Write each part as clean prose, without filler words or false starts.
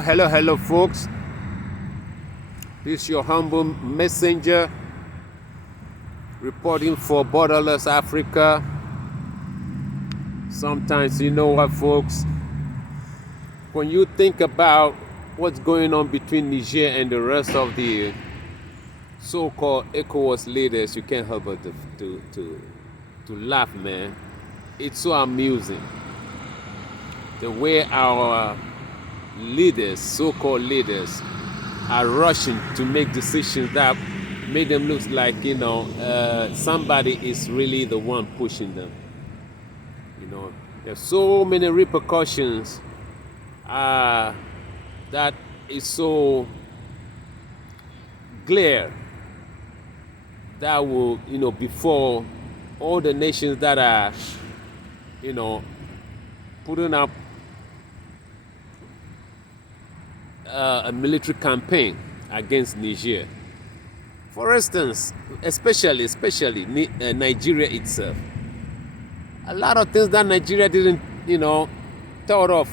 Hello, folks. This is your humble messenger reporting for Borderless Africa. Sometimes, you know what, folks, when you think about what's going on between Niger and the rest of the so-called ECOWAS leaders, you can't help but to laugh, man. It's so amusing the way our leaders, so-called leaders, are rushing to make decisions that make them look like, somebody is really the one pushing them. There's so many repercussions that is so clear that will, before all the nations that are, putting up a military campaign against Niger. For instance, especially Nigeria itself. A lot of things that Nigeria didn't, thought of,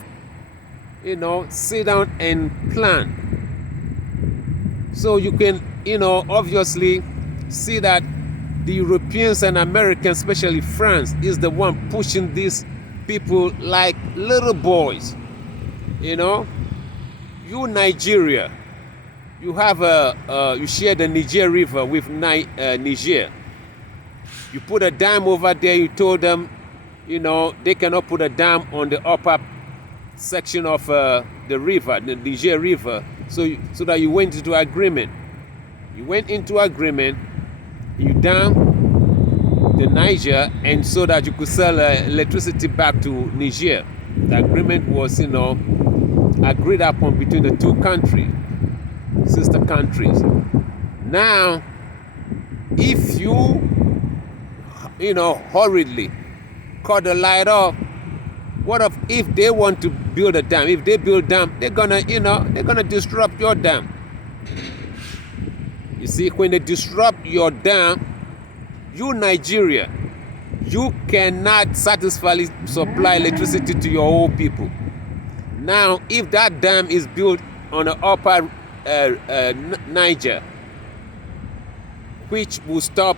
sit down and plan. So you can, obviously see that the Europeans and Americans, especially France, is the one pushing these people like little boys. You Nigeria, you have you share the Niger River with Niger. You put a dam over there. You told them, they cannot put a dam on the upper section of the river, the Niger River, so that you went into agreement. You went into agreement. You dam the Niger, and so that you could sell electricity back to Niger. The agreement was, agreed upon between the two countries, sister countries. Now, if you, hurriedly cut the light off, what if they want to build a dam? If they build a dam, they're gonna disrupt your dam. You see, when they disrupt your dam, you Nigeria, you cannot satisfactorily supply electricity to your whole people. Now, if that dam is built on the upper Niger, which will stop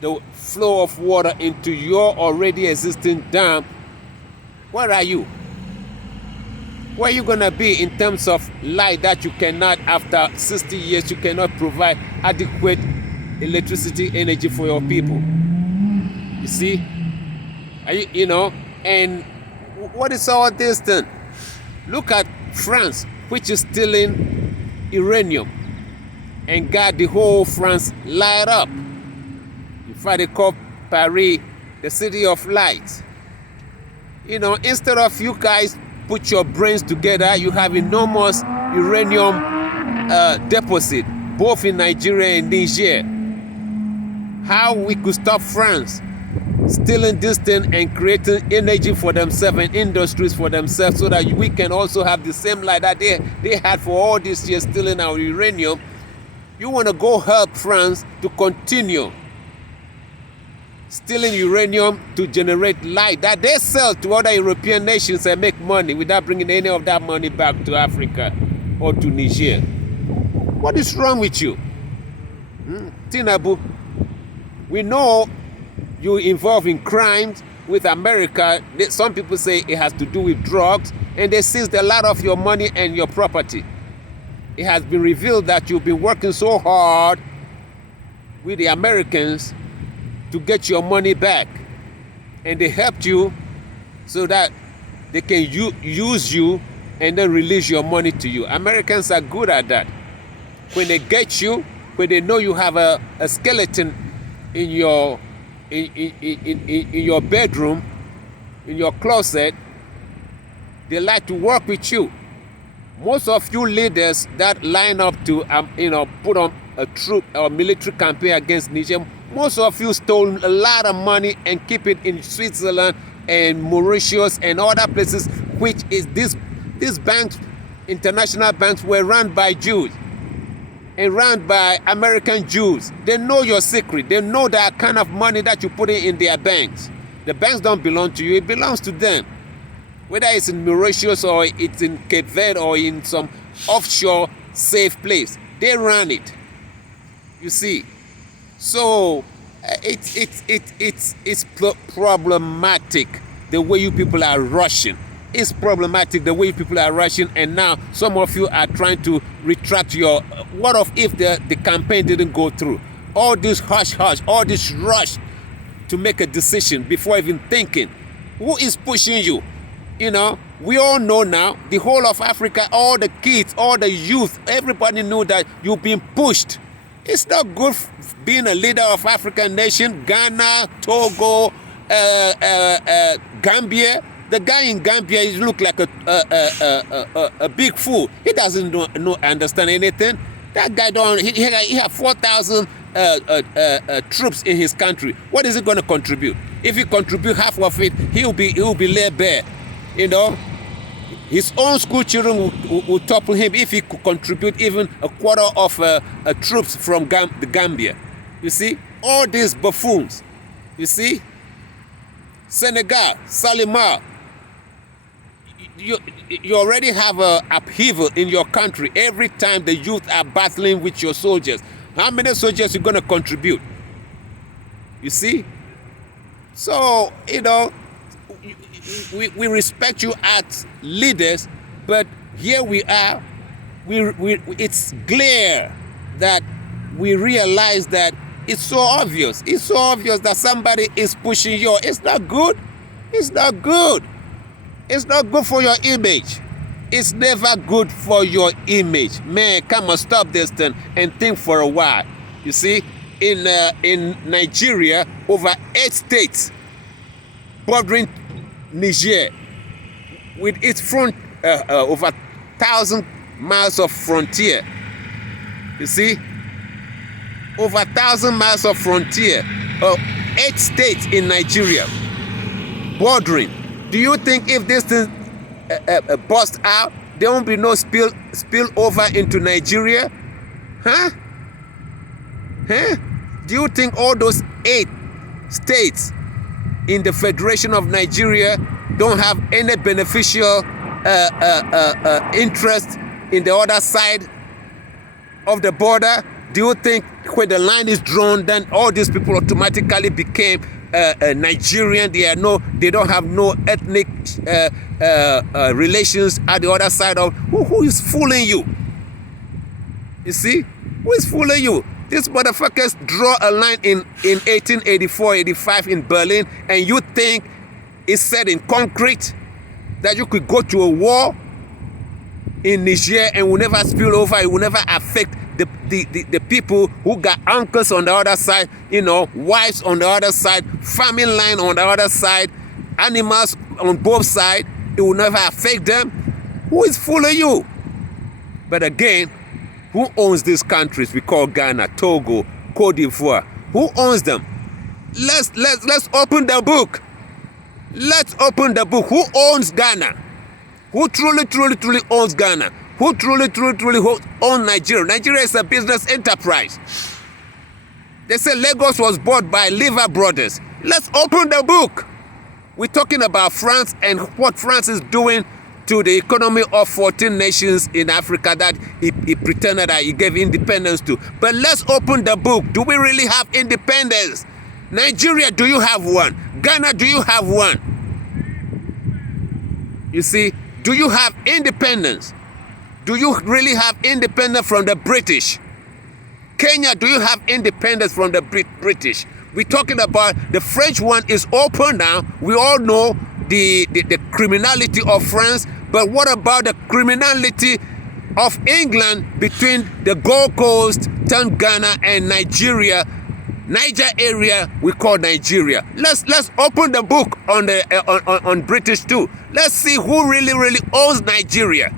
the flow of water into your already existing dam, where are you? Where are you going to be in terms of light that you cannot, after 60 years, you cannot provide adequate electricity energy for your people? You see? And what is all this then? Look at France, which is stealing uranium and got the whole France light up. In fact, they call Paris the city of light. Instead of you guys put your brains together, you have enormous uranium deposit, both in Nigeria and Niger. How we could stop France stealing this thing and creating energy for themselves and industries for themselves, so that we can also have the same light that they had for all these years stealing our uranium. You want to go help France to continue stealing uranium to generate light that they sell to other European nations and make money without bringing any of that money back to Africa or to Niger. What is wrong with you? Tinabu, we know you involved in crimes with America. Some people say it has to do with drugs, and they seized a lot of your money and your property. It has been revealed that you've been working so hard with the Americans to get your money back, and they helped you so that they can use you and then release your money to you. Americans are good at that. When they get you, when they know you have a skeleton in your bedroom, in your closet, they like to work with you. Most of you leaders that line up to put on a troop or military campaign against Niger, most of you stole a lot of money and keep it in Switzerland and Mauritius and other places, which is these banks, international banks, were run by Jews and run by American Jews. They know your secret. They know that kind of money that you put in their banks. The banks don't belong to you. It belongs to them. whether it's in Mauritius or it's in Cape Verde or in some offshore safe place. They run it. You see, so it's problematic the way you people are rushing. It's problematic the way you people are rushing, and now some of you are trying to retract your. What if the campaign didn't go through? All this hush, all this rush to make a decision before even thinking. Who is pushing you? You know, we all know now, the whole of Africa, all the kids, all the youth, everybody knew that you've been pushed. It's not good being a leader of African nation. Ghana, Togo, Gambia. The guy in Gambia, he look like a big fool. He doesn't understand anything. That guy don't. He have 4,000 troops in his country. What is he going to contribute? If he contribute half of it, he'll be laid bare. You know, his own school children will topple him if he could contribute even a quarter of troops from the Gambia. You see, all these buffoons. You see, Senegal, Salimar. You already have a upheaval in your country every time the youth are battling with your soldiers. How many soldiers are you going to contribute? You see? So, you know, we respect you as leaders, but here we are. It's clear that we realize that it's so obvious. It's so obvious that somebody is pushing you. It's not good. It's not good. It's not good for your image. It's never good for your image. Man, come on, stop this thing and think for a while. You see, in Nigeria, over 8 states bordering Niger, with its front over 1,000 miles of frontier. You see, over 1,000 miles of frontier. 8 states in Nigeria bordering. Do you think if this thing bust out, there won't be no spill over into Nigeria? Huh? Do you think all those 8 states in the Federation of Nigeria don't have any beneficial interest in the other side of the border? Do you think when the line is drawn, then all these people automatically became Nigerian? They don't have no ethnic relations at the other side of. Who is fooling you? You see, who is fooling you? These motherfuckers draw a line in 1884, 85 in Berlin, and you think it's set in concrete that you could go to a war in Niger and will never spill over. It will never affect the people who got uncles on the other side, you know, wives on the other side, family line on the other side, animals on both sides. It will never affect them. Who is fooling you? But again, who owns these countries we call Ghana, Togo, Cote d'Ivoire? Who owns them? Let's open the book. Let's open the book. Who owns Ghana? Who truly owns Ghana? Who truly owns Nigeria? Nigeria is a business enterprise. They say Lagos was bought by Lever Brothers. Let's open the book. We're talking about France and what France is doing to the economy of 14 nations in Africa that he pretended that he gave independence to. But let's open the book. Do we really have independence? Nigeria, do you have one? Ghana, do you have one? You see, do you have independence? Do you really have independence from the British? Kenya, do you have independence from the British? We're talking about the French one is open now. We all know the criminality of France, but what about the criminality of England between the Gold Coast, Ghana, and Nigeria? Niger area we call Nigeria. Let's open the book on British too. Let's see who really owns Nigeria.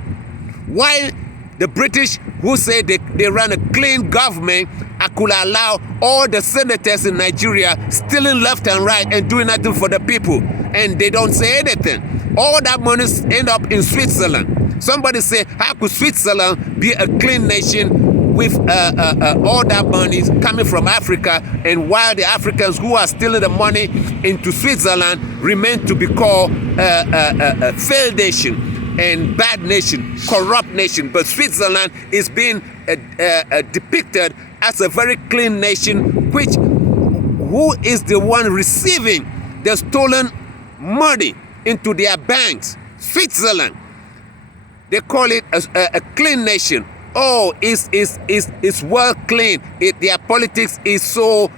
Why the British, who say they run a clean government, could allow all the senators in Nigeria stealing left and right and doing nothing for the people, and they don't say anything. All that money end up in Switzerland. Somebody say, how could Switzerland be a clean nation with all that money coming from Africa, and while the Africans who are stealing the money into Switzerland remain to be called failed nation and bad nation, corrupt nation. But Switzerland is being depicted as a very clean nation, who is the one receiving the stolen money into their banks. Switzerland, they call it a clean nation. Oh, it's well clean. Their politics is so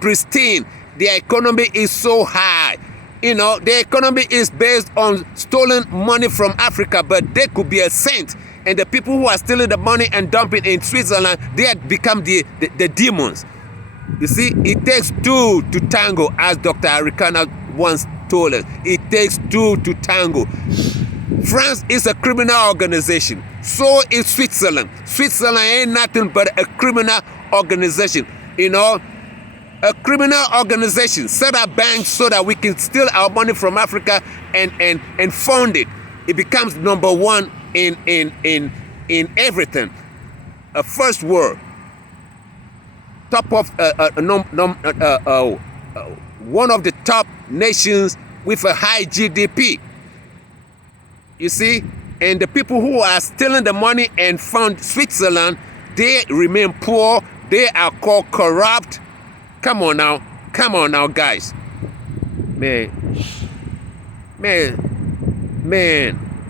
pristine. Their economy is so high. You know, the economy is based on stolen money from Africa, but they could be a saint. And the people who are stealing the money and dumping in Switzerland, they have become the demons. You see, it takes two to tango, as Dr. Arikana once told us. It takes two to tango. France is a criminal organization. So is Switzerland. Switzerland ain't nothing but a criminal organization. You know, a criminal organization set up banks so that we can steal our money from Africa and fund it. It becomes number one in everything. A first world. Top of one of the top nations with a high GDP. You see, and the people who are stealing the money and fund Switzerland, they remain poor. They are called corrupt. Come on now, guys. Man,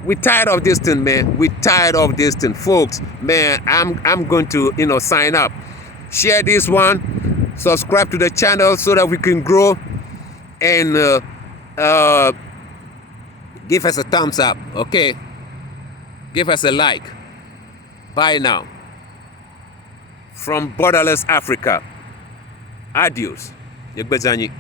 we're tired of this thing, man. We're tired of this thing, folks. Man, I'm going to sign up. Share this one, subscribe to the channel so that we can grow, and give us a thumbs up, okay? Give us a like. Bye now. From Borderless Africa. Adios. Yegbezanyi.